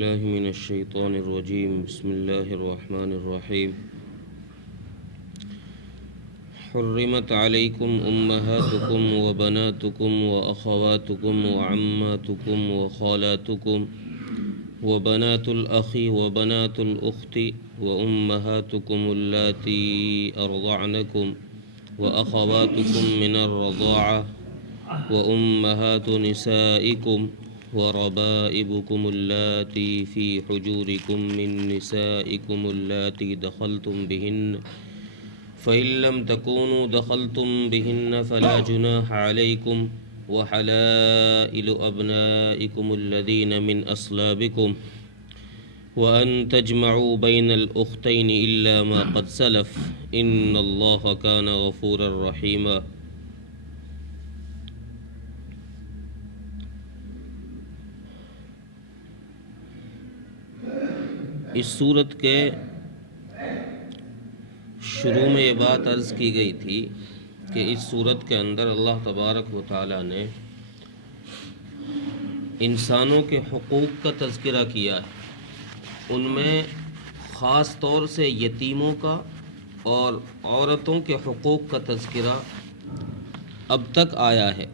بالله من الشيطان الرجيم. بسم الله الرحمن الرحيم. حرمت عليكم أمهاتكم وبناتكم وأخواتكم وعماتكم وخالاتكم وبنات الأخ وبنات الأخت وأمهاتكم اللاتي أرضعنكم وأخواتكم من الرضاعة وأمهات نسائكم وربائبكم اللاتي في حجوركم من نسائكم اللاتي دخلتم بهن فإن لم تكونوا دخلتم بهن فلا جناح عليكم وحلائل أبنائكم الذين من أصلابكم وأن تجمعوا بين الأختين إلا ما قد سلف إن الله كان غفورا رحيما. اس صورت کے شروع میں یہ بات عرض کی گئی تھی کہ اس صورت کے اندر اللہ تبارک و تعالیٰ نے انسانوں کے حقوق کا تذکرہ کیا ہے، ان میں خاص طور سے یتیموں کا اور عورتوں کے حقوق کا تذکرہ اب تک آیا ہے،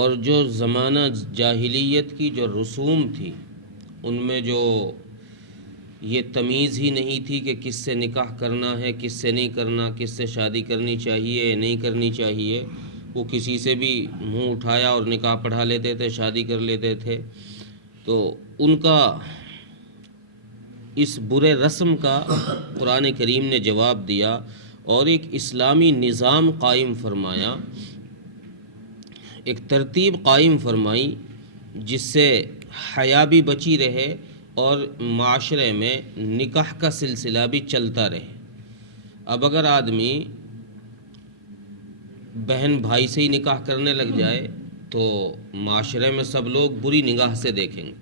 اور جو زمانہ جاہلیت کی جو رسوم تھی ان میں جو یہ تمیز ہی نہیں تھی کہ کس سے نکاح کرنا ہے، کس سے نہیں کرنا، کس سے شادی کرنی چاہیے نہیں کرنی چاہیے، وہ کسی سے بھی منہ اٹھایا اور نکاح پڑھا لیتے تھے، شادی کر لیتے تھے، تو ان کا اس برے رسم کا قرآن کریم نے جواب دیا اور ایک اسلامی نظام قائم فرمایا، ایک ترتیب قائم فرمائی جس سے حیا بھی بچی رہے اور معاشرے میں نکاح کا سلسلہ بھی چلتا رہے۔ اب اگر آدمی بہن بھائی سے ہی نکاح کرنے لگ جائے تو معاشرے میں سب لوگ بری نگاہ سے دیکھیں گے،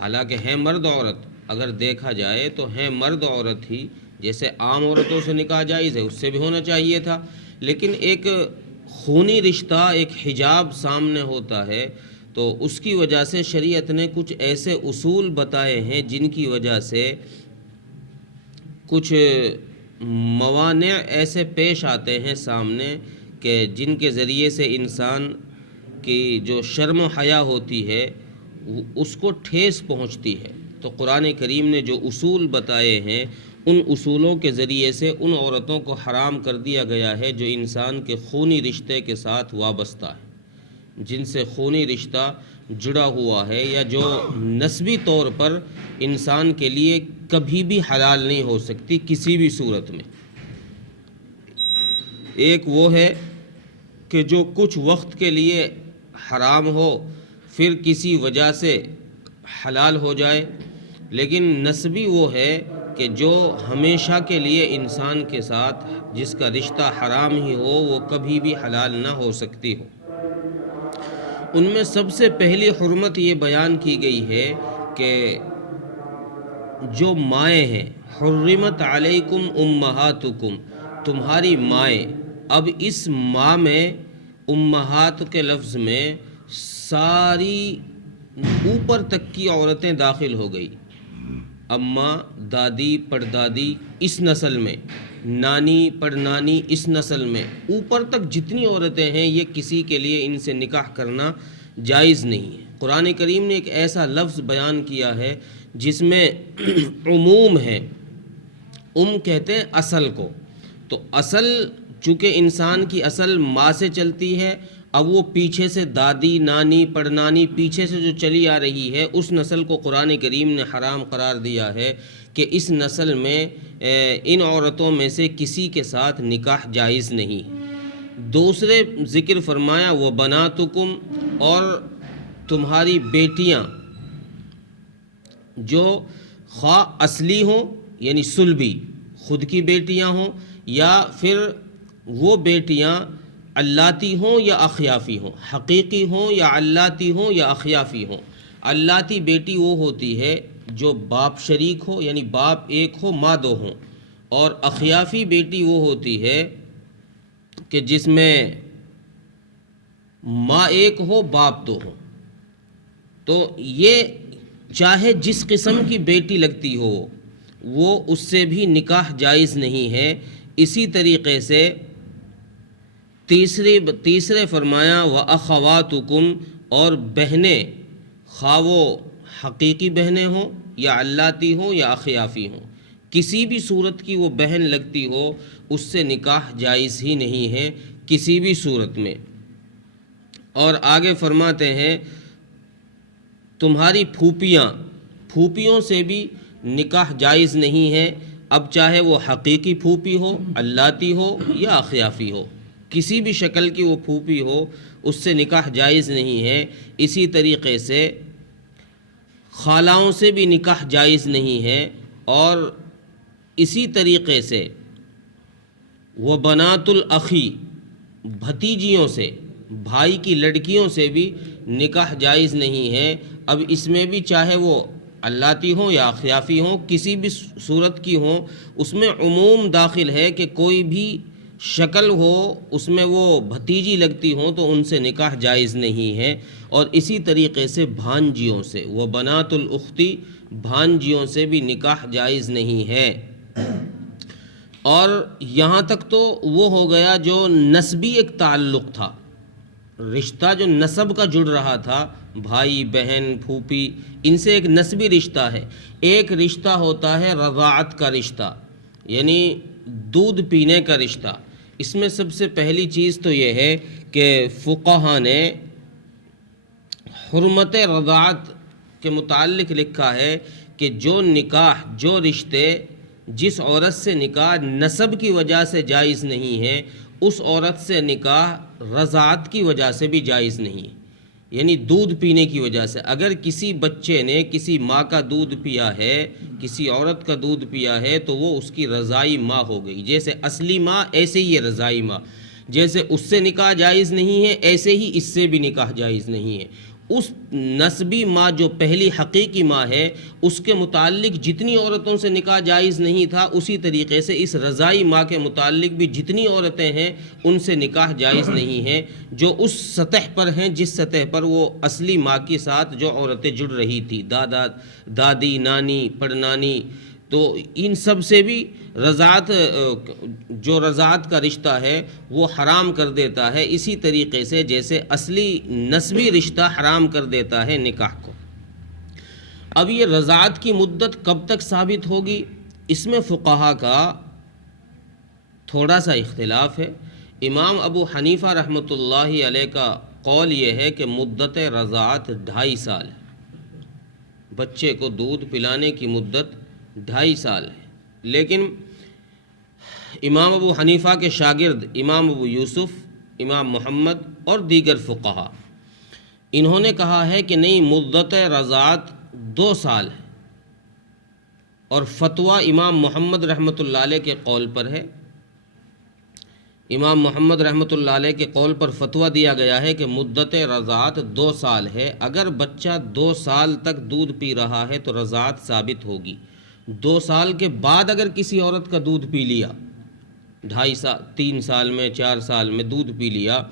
حالانکہ ہیں مرد عورت، اگر دیکھا جائے تو ہیں مرد عورت ہی، جیسے عام عورتوں سے نکاح جائز ہے اس سے بھی ہونا چاہیے تھا، لیکن ایک خونی رشتہ، ایک حجاب سامنے ہوتا ہے، تو اس کی وجہ سے شریعت نے کچھ ایسے اصول بتائے ہیں جن کی وجہ سے کچھ موانع ایسے پیش آتے ہیں سامنے کہ جن کے ذریعے سے انسان کی جو شرم و حیا ہوتی ہے اس کو ٹھیس پہنچتی ہے۔ تو قرآن کریم نے جو اصول بتائے ہیں ان اصولوں کے ذریعے سے ان عورتوں کو حرام کر دیا گیا ہے جو انسان کے خونی رشتے کے ساتھ وابستہ ہے، جن سے خونی رشتہ جڑا ہوا ہے یا جو نسبی طور پر انسان کے لیے کبھی بھی حلال نہیں ہو سکتی کسی بھی صورت میں۔ ایک وہ ہے کہ جو کچھ وقت کے لیے حرام ہو پھر کسی وجہ سے حلال ہو جائے، لیکن نسبی وہ ہے کہ جو ہمیشہ کے لیے انسان کے ساتھ جس کا رشتہ حرام ہی ہو وہ کبھی بھی حلال نہ ہو سکتی ہو۔ ان میں سب سے پہلی حرمت یہ بیان کی گئی ہے کہ جو مائیں ہیں، حرمت علیکم امہاتکم، تمہاری مائیں۔ اب اس ماں میں امہات کے لفظ میں ساری اوپر تک کی عورتیں داخل ہو گئی، اماں، دادی، پڑدادی اس نسل میں، نانی، پڑنانی اس نسل میں، اوپر تک جتنی عورتیں ہیں یہ کسی کے لیے ان سے نکاح کرنا جائز نہیں ہے۔ قرآن کریم نے ایک ایسا لفظ بیان کیا ہے جس میں عموم ہے، کہتے ہیں اصل کو، تو اصل چونکہ انسان کی اصل ماں سے چلتی ہے، اب وہ پیچھے سے دادی، نانی، پڑنانی پیچھے سے جو چلی آ رہی ہے اس نسل کو قرآن کریم نے حرام قرار دیا ہے کہ اس نسل میں ان عورتوں میں سے کسی کے ساتھ نکاح جائز نہیں۔ دوسرے ذکر فرمایا وہ بناتکم، اور تمہاری بیٹیاں جو خواہ اصلی ہوں یعنی صلبی خود کی بیٹیاں ہوں، یا پھر وہ بیٹیاں اللاتی ہوں یا اخیافی ہوں، حقیقی ہوں یا اللاتی ہوں یا اخیافی ہوں۔ اللاتی بیٹی وہ ہوتی ہے جو باپ شریک ہو یعنی باپ ایک ہو ماں دو ہوں، اور اخیافی بیٹی وہ ہوتی ہے کہ جس میں ماں ایک ہو باپ دو ہوں۔ تو یہ چاہے جس قسم کی بیٹی لگتی ہو وہ اس سے بھی نکاح جائز نہیں ہے۔ اسی طریقے سے تیسرے فرمایا وَأَخَوَاتُكُمْ، اور بہنیں، خواہ وہ حقیقی بہنیں ہوں یا علاتی ہوں یا اخیافی ہوں، کسی بھی صورت کی وہ بہن لگتی ہو اس سے نکاح جائز ہی نہیں ہے کسی بھی صورت میں۔ اور آگے فرماتے ہیں تمہاری پھوپھیوں سے بھی نکاح جائز نہیں ہے، اب چاہے وہ حقیقی پھوپھی ہو، علاتی ہو یا اخیافی ہو، کسی بھی شکل کی وہ پھوپھی ہو اس سے نکاح جائز نہیں ہے۔ اسی طریقے سے خالاؤں سے بھی نکاح جائز نہیں ہے، اور اسی طریقے سے وہ بنات الاخی، بھتیجیوں سے، بھائی کی لڑکیوں سے بھی نکاح جائز نہیں ہے۔ اب اس میں بھی چاہے وہ علاتی ہوں یا اخیافی ہوں، کسی بھی صورت کی ہوں، اس میں عموم داخل ہے کہ کوئی بھی شکل ہو اس میں وہ بھتیجی لگتی ہوں تو ان سے نکاح جائز نہیں ہے۔ اور اسی طریقے سے بھانجیوں سے، وہ بنات الاختی، بھانجیوں سے بھی نکاح جائز نہیں ہے۔ اور یہاں تک تو وہ ہو گیا جو نسبی ایک تعلق تھا، رشتہ جو نسب کا جڑ رہا تھا، بھائی بہن پھوپھی، ان سے ایک نسبی رشتہ ہے۔ ایک رشتہ ہوتا ہے رضاعت کا رشتہ، یعنی دودھ پینے کا رشتہ۔ اس میں سب سے پہلی چیز تو یہ ہے کہ فقہا نے حرمت رضاعت کے متعلق لکھا ہے کہ جو نکاح، جو رشتے جس عورت سے نکاح نسب کی وجہ سے جائز نہیں ہے، اس عورت سے نکاح رضاعت کی وجہ سے بھی جائز نہیں ہے، یعنی دودھ پینے کی وجہ سے۔ اگر کسی بچے نے کسی ماں کا دودھ پیا ہے، کسی عورت کا دودھ پیا ہے، تو وہ اس کی رضائی ماں ہو گئی، جیسے اصلی ماں ایسے ہی ہے رضائی ماں، جیسے اس سے نکاح جائز نہیں ہے ایسے ہی اس سے بھی نکاح جائز نہیں ہے۔ اس نسبی ماں جو پہلی حقیقی ماں ہے اس کے متعلق جتنی عورتوں سے نکاح جائز نہیں تھا، اسی طریقے سے اس رضائی ماں کے متعلق بھی جتنی عورتیں ہیں ان سے نکاح جائز نہیں ہے، جو اس سطح پر ہیں جس سطح پر وہ اصلی ماں کے ساتھ جو عورتیں جڑ رہی تھی، دادی، نانی، پڑنانی، تو ان سب سے بھی رضاعت، جو رضاعت کا رشتہ ہے وہ حرام کر دیتا ہے، اسی طریقے سے جیسے اصلی نسبی رشتہ حرام کر دیتا ہے نکاح کو۔ اب یہ رضاعت کی مدت کب تک ثابت ہوگی، اس میں فقہا کا تھوڑا سا اختلاف ہے۔ امام ابو حنیفہ رحمۃ اللہ علیہ کا قول یہ ہے کہ مدت رضاعت 2.5 سال ہے، بچے کو دودھ پلانے کی مدت 2.5 سال ہے۔ لیکن امام ابو حنیفہ کے شاگرد امام ابو یوسف، امام محمد اور دیگر فقہا، انہوں نے کہا ہے کہ نہیں، مدت رضاعت 2 سال ہے، اور فتویٰ امام محمد رحمۃ اللہ علیہ کے قول پر ہے۔ امام محمد رحمۃ اللہ علیہ کے قول پر فتویٰ دیا گیا ہے کہ مدت رضاعت 2 سال ہے، اگر بچہ 2 سال تک دودھ پی رہا ہے تو رضاعت ثابت ہوگی۔ 2 سال کے بعد اگر کسی عورت کا دودھ پی لیا، 2.5 سال، 3 سال میں، 4 سال میں دودھ پی لیا،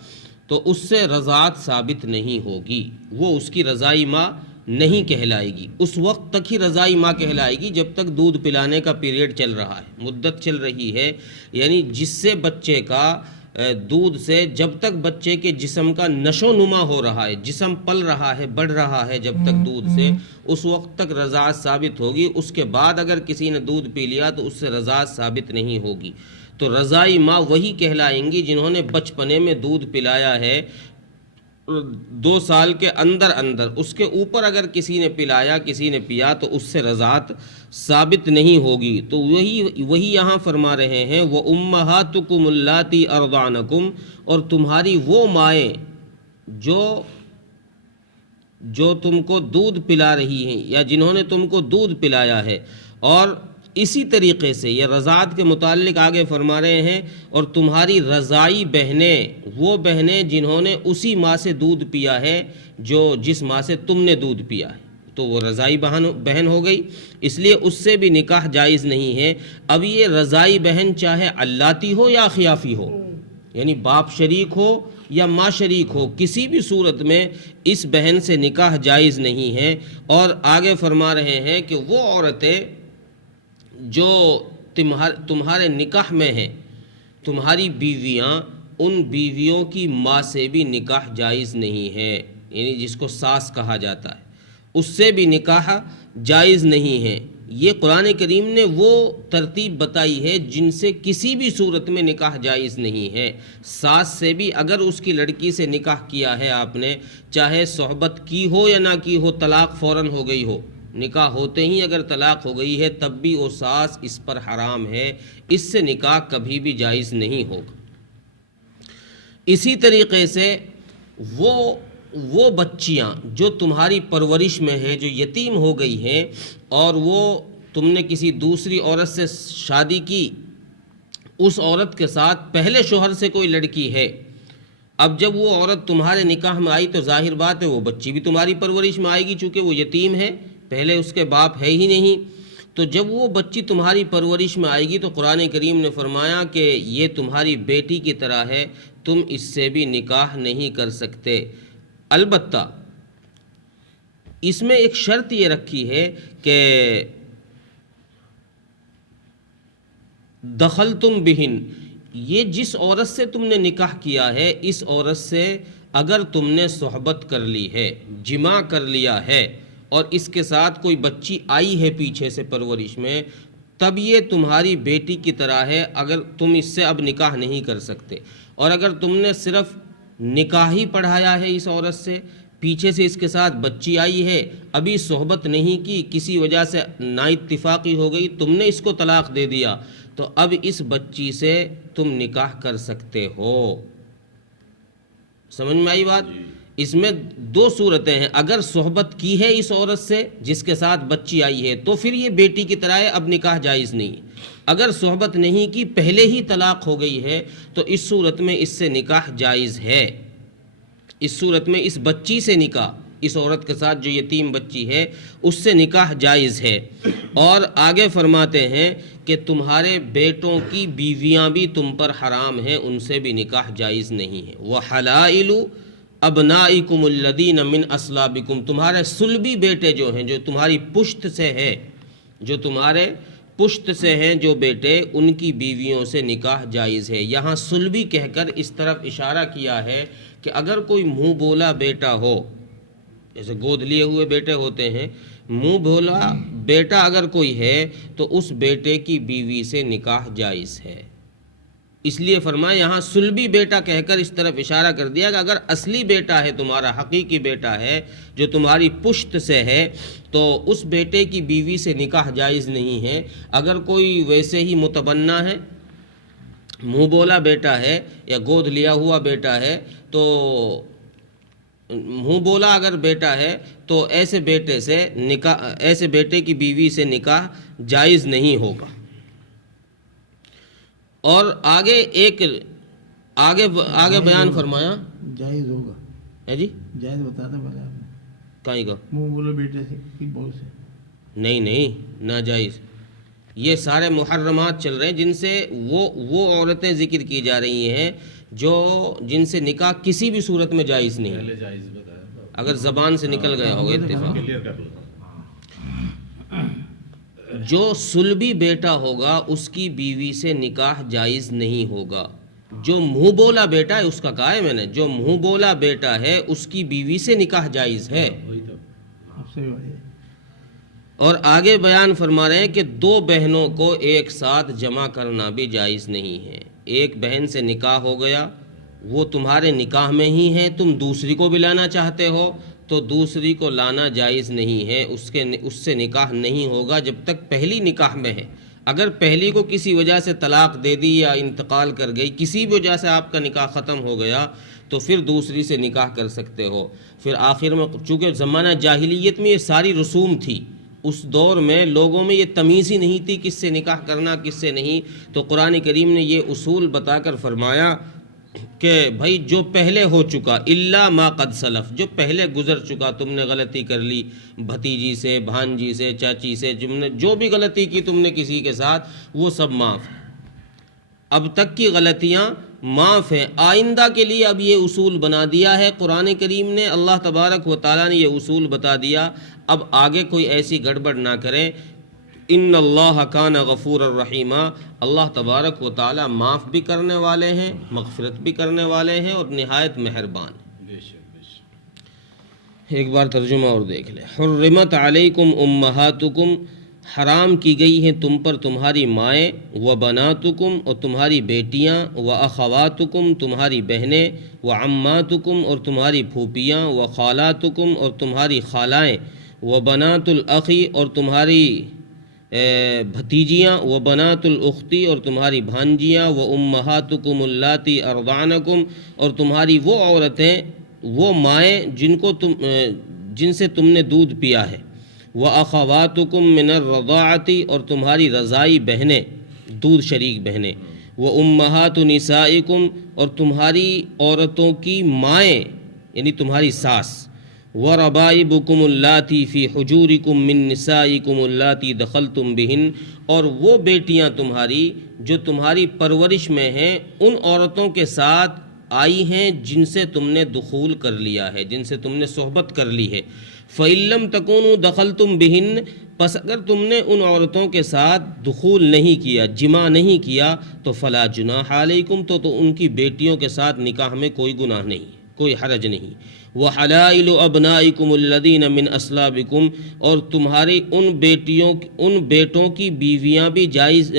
تو اس سے رضاعت ثابت نہیں ہوگی، وہ اس کی رضائی ماں نہیں کہلائے گی، اس وقت تک ہی رضائی ماں کہلائے گی جب تک دودھ پلانے کا پیریڈ چل رہا ہے، مدت چل رہی ہے، یعنی جس سے بچے کا دودھ سے جب تک بچے کے جسم کا نشو نما ہو رہا ہے، جسم پل رہا ہے، بڑھ رہا ہے جب تک دودھ سے، اس وقت تک رضاعت ثابت ہوگی۔ اس کے بعد اگر کسی نے دودھ پی لیا تو اس سے رضاعت ثابت نہیں ہوگی۔ تو رضائی ماں وہی کہلائیں گی جنہوں نے بچپنے میں دودھ پلایا ہے 2 سال کے اندر، اس کے اوپر اگر کسی نے پلایا، کسی نے پیا، تو اس سے رضاعت ثابت نہیں ہوگی۔ تو وہی یہاں فرما رہے ہیں وَأُمَّهَاتُكُمُ اللَّاتِي أَرْضَعْنَكُمْ، اور تمہاری وہ مائیں جو تم کو دودھ پلا رہی ہیں یا جنہوں نے تم کو دودھ پلایا ہے۔ اور اسی طریقے سے یہ رضاعت کے متعلق آگے فرما رہے ہیں اور تمہاری رضائی بہنیں، وہ بہنیں جنہوں نے اسی ماں سے دودھ پیا ہے جس ماں سے تم نے دودھ پیا ہے، تو وہ رضائی بہن ہو گئی، اس لیے اس سے بھی نکاح جائز نہیں ہے۔ اب یہ رضائی بہن چاہے علاتی ہو یا خیافی ہو، یعنی باپ شریک ہو یا ماں شریک ہو، کسی بھی صورت میں اس بہن سے نکاح جائز نہیں ہے۔ اور آگے فرما رہے ہیں کہ وہ عورتیں جو تمہارے نکاح میں ہیں، تمہاری بیویاں، ان بیویوں کی ماں سے بھی نکاح جائز نہیں ہے، یعنی جس کو ساس کہا جاتا ہے، اس سے بھی نکاح جائز نہیں ہے۔ یہ قرآن کریم نے وہ ترتیب بتائی ہے جن سے کسی بھی صورت میں نکاح جائز نہیں ہے۔ ساس سے بھی اگر اس کی لڑکی سے نکاح کیا ہے آپ نے، چاہے صحبت کی ہو یا نہ کی ہو، طلاق فوراً ہو گئی ہو، نکاح ہوتے ہی اگر طلاق ہو گئی ہے، تب بھی وہ ساس اس پر حرام ہے، اس سے نکاح کبھی بھی جائز نہیں ہوگا۔ اسی طریقے سے وہ بچیاں جو تمہاری پرورش میں ہیں، جو یتیم ہو گئی ہیں، اور وہ تم نے کسی دوسری عورت سے شادی کی، اس عورت کے ساتھ پہلے شوہر سے کوئی لڑکی ہے، اب جب وہ عورت تمہارے نکاح میں آئی تو ظاہر بات ہے وہ بچی بھی تمہاری پرورش میں آئے گی، چونکہ وہ یتیم ہے، پہلے اس کے باپ ہے ہی نہیں۔ تو جب وہ بچی تمہاری پرورش میں آئے گی تو قرآن کریم نے فرمایا کہ یہ تمہاری بیٹی کی طرح ہے، تم اس سے بھی نکاح نہیں کر سکتے۔ البتہ اس میں ایک شرط یہ رکھی ہے کہ دخلتم بہن، یہ جس عورت سے تم نے نکاح کیا ہے، اس عورت سے اگر تم نے صحبت کر لی ہے، جماع کر لیا ہے، اور اس کے ساتھ کوئی بچی آئی ہے پیچھے سے پرورش میں، تب یہ تمہاری بیٹی کی طرح ہے، اگر تم اس سے اب نکاح نہیں کر سکتے۔ اور اگر تم نے صرف نکاح ہی پڑھایا ہے اس عورت سے، پیچھے سے اس کے ساتھ بچی آئی ہے، ابھی صحبت نہیں کی، کسی وجہ سے نا اتفاقی ہو گئی، تم نے اس کو طلاق دے دیا، تو اب اس بچی سے تم نکاح کر سکتے ہو۔ سمجھ میں آئی بات؟ اس میں دو صورتیں ہیں، اگر صحبت کی ہے اس عورت سے جس کے ساتھ بچی آئی ہے تو پھر یہ بیٹی کی طرح ہے، اب نکاح جائز نہیں۔ اگر صحبت نہیں کی، پہلے ہی طلاق ہو گئی ہے، تو اس صورت میں اس سے نکاح جائز ہے۔ اس صورت میں اس بچی سے نکاح، اس عورت کے ساتھ جو یتیم بچی ہے، اس سے نکاح جائز ہے۔ اور آگے فرماتے ہیں کہ تمہارے بیٹوں کی بیویاں بھی تم پر حرام ہیں، ان سے بھی نکاح جائز نہیں ہے۔ وَحَلَائِلُ ابنائکم الذین من اصلابکم، تمہارے صلبی بیٹے جو ہیں، جو تمہاری پشت سے ہے، جو تمہارے پشت سے ہیں جو بیٹے، ان کی بیویوں سے نکاح جائز ہے۔ یہاں صلبی کہہ کر اس طرف اشارہ کیا ہے کہ اگر کوئی منہ بولا بیٹا ہو، جیسے گود لیے ہوئے بیٹے ہوتے ہیں، منہ بولا بیٹا اگر کوئی ہے تو اس بیٹے کی بیوی سے نکاح جائز ہے۔ اس لیے فرمایا یہاں صلبی بیٹا کہہ کر اس طرف اشارہ کر دیا کہ اگر اصلی بیٹا ہے، تمہارا حقیقی بیٹا ہے جو تمہاری پشت سے ہے، تو اس بیٹے کی بیوی سے نکاح جائز نہیں ہے۔ اگر کوئی ویسے ہی متبنہ ہے، منہ بولا بیٹا ہے یا گود لیا ہوا بیٹا ہے، تو منہ بولا اگر بیٹا ہے تو ایسے بیٹے سے نکاح، ایسے بیٹے کی بیوی سے نکاح جائز نہیں ہوگا۔ اور آگے بیان فرمایا جائز ہوگا ہے جی، جائز بتانا پہلے آپ نے، کہیں کا منہ بولو بیٹے سے کہ بہو سے، نہیں ناجائز۔ یہ سارے محرمات چل رہے ہیں جن سے وہ عورتیں ذکر کی جا رہی ہیں جن سے نکاح کسی بھی صورت میں جائز نہیں، اگر زبان سے نکل گیا ہوگا اتفاق۔ جو صلبی بیٹا ہوگا اس کی بیوی سے نکاح جائز نہیں ہوگا۔ جو منہ بولا بیٹا ہے، اس کا کہا ہے میں نے، جو منہ بولا بیٹا ہے اس کی بیوی سے نکاح جائز ہے۔ اور آگے بیان فرما رہے ہیں کہ دو بہنوں کو ایک ساتھ جمع کرنا بھی جائز نہیں ہے۔ ایک بہن سے نکاح ہو گیا، وہ تمہارے نکاح میں ہی ہے، تم دوسری کو بھی لانا چاہتے ہو تو دوسری کو لانا جائز نہیں ہے، اس سے نکاح نہیں ہوگا جب تک پہلی نکاح میں ہے۔ اگر پہلی کو کسی وجہ سے طلاق دے دی یا انتقال کر گئی، کسی بھی وجہ سے آپ کا نکاح ختم ہو گیا، تو پھر دوسری سے نکاح کر سکتے ہو۔ پھر آخر میں چونکہ زمانہ جاہلیت میں یہ ساری رسوم تھی، اس دور میں لوگوں میں یہ تمیز ہی نہیں تھی کس سے نکاح کرنا کس سے نہیں، تو قرآن کریم نے یہ اصول بتا کر فرمایا کہ بھائی جو پہلے ہو چکا، الا ما قد سلف، جو پہلے گزر چکا، تم نے غلطی کر لی بھتیجی سے، بھانجی سے، چاچی سے، جو بھی غلطی کی تم نے کسی کے ساتھ، وہ سب معاف۔ اب تک کی غلطیاں معاف ہیں۔ آئندہ کے لیے اب یہ اصول بنا دیا ہے قرآن کریم نے، اللہ تبارک و تعالیٰ نے یہ اصول بتا دیا، اب آگے کوئی ایسی گڑبڑ نہ کریں۔ ان اللہ کان غفور الرحیم، اللہ تبارک و تعالیٰ معاف بھی کرنے والے ہیں، مغفرت بھی کرنے والے ہیں اور نہایت مہربان ہیں۔ ایک بار ترجمہ اور دیکھ لیں۔ حرمت علیکم امہاتکم، حرام کی گئی ہیں تم پر تمہاری مائیں، و بناتکم اور تمہاری بیٹیاں، و اخواتکم تمہاری بہنیں، و عماتکم اور تمہاری پھوپھیاں، و خالاتکم اور تمہاری خالائیں، و بنات الاخی اور تمہاری بھتیجیاں، و بنات الاختی اور تمہاری بھانجیاں، و امہاتکم اللاتی ارضعنکم اور تمہاری وہ عورتیں، وہ مائیں جن سے تم نے دودھ پیا ہے، وَأَخَوَاتُكُم مِّنَ الرَّضَاعَةِ اور تمہاری رضائی بہنیں، دودھ شریک بہنیں، وَأُمَّهَاتُ نِسَائِكُم اور تمہاری عورتوں کی مائیں یعنی تمہاری ساس، وَرَبَائِبُكُمُ اللَّاتِي فِي حُجُورِكُم مِّن نِّسَائِكُمُ اللَّاتِي دَخَلْتُم بِهِنَّ اور وہ بیٹیاں تمہاری جو تمہاری پرورش میں ہیں، ان عورتوں کے ساتھ آئی ہیں جن سے تم نے دخول کر لیا ہے، جن سے تم نے صحبت کر لی ہے۔ فَإِن لَّمْ تَكُونُوا دَخَلْتُم بِهِنَّ پس اگر تم نے ان عورتوں کے ساتھ دخول نہیں کیا، جماع نہیں کیا، تو فَلَا جُنَاحَ عَلَيْكُمْ تو ان کی بیٹیوں کے ساتھ نکاح میں کوئی گناہ نہیں، کوئی حرج نہیں۔ وَحَلَائِلُ أَبْنَائِكُمُ الَّذِينَ مِنْ أَصْلَابِكُمْ اور تمہاری ان بیٹوں کی بیویاں بھی جائز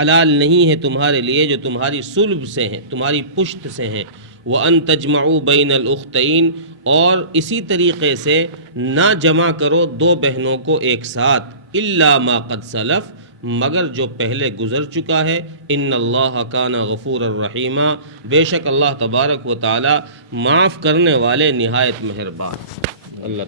حلال نہیں ہیں تمہارے لیے جو تمہاری صلب سے ہیں، تمہاری پشت سے ہیں۔ وَأَن تَجْمَعُوا بَيْنَ الْأُخْتَيْنِ اور اسی طریقے سے نہ جمع کرو دو بہنوں کو ایک ساتھ، إِلَّا مَا قَدْ سَلَفَ مگر جو پہلے گزر چکا ہے۔ ان اللہ کان غفور الرحیم بے شک اللہ تبارک و تعالی معاف کرنے والے نہایت مہربان۔ اللہ تعالی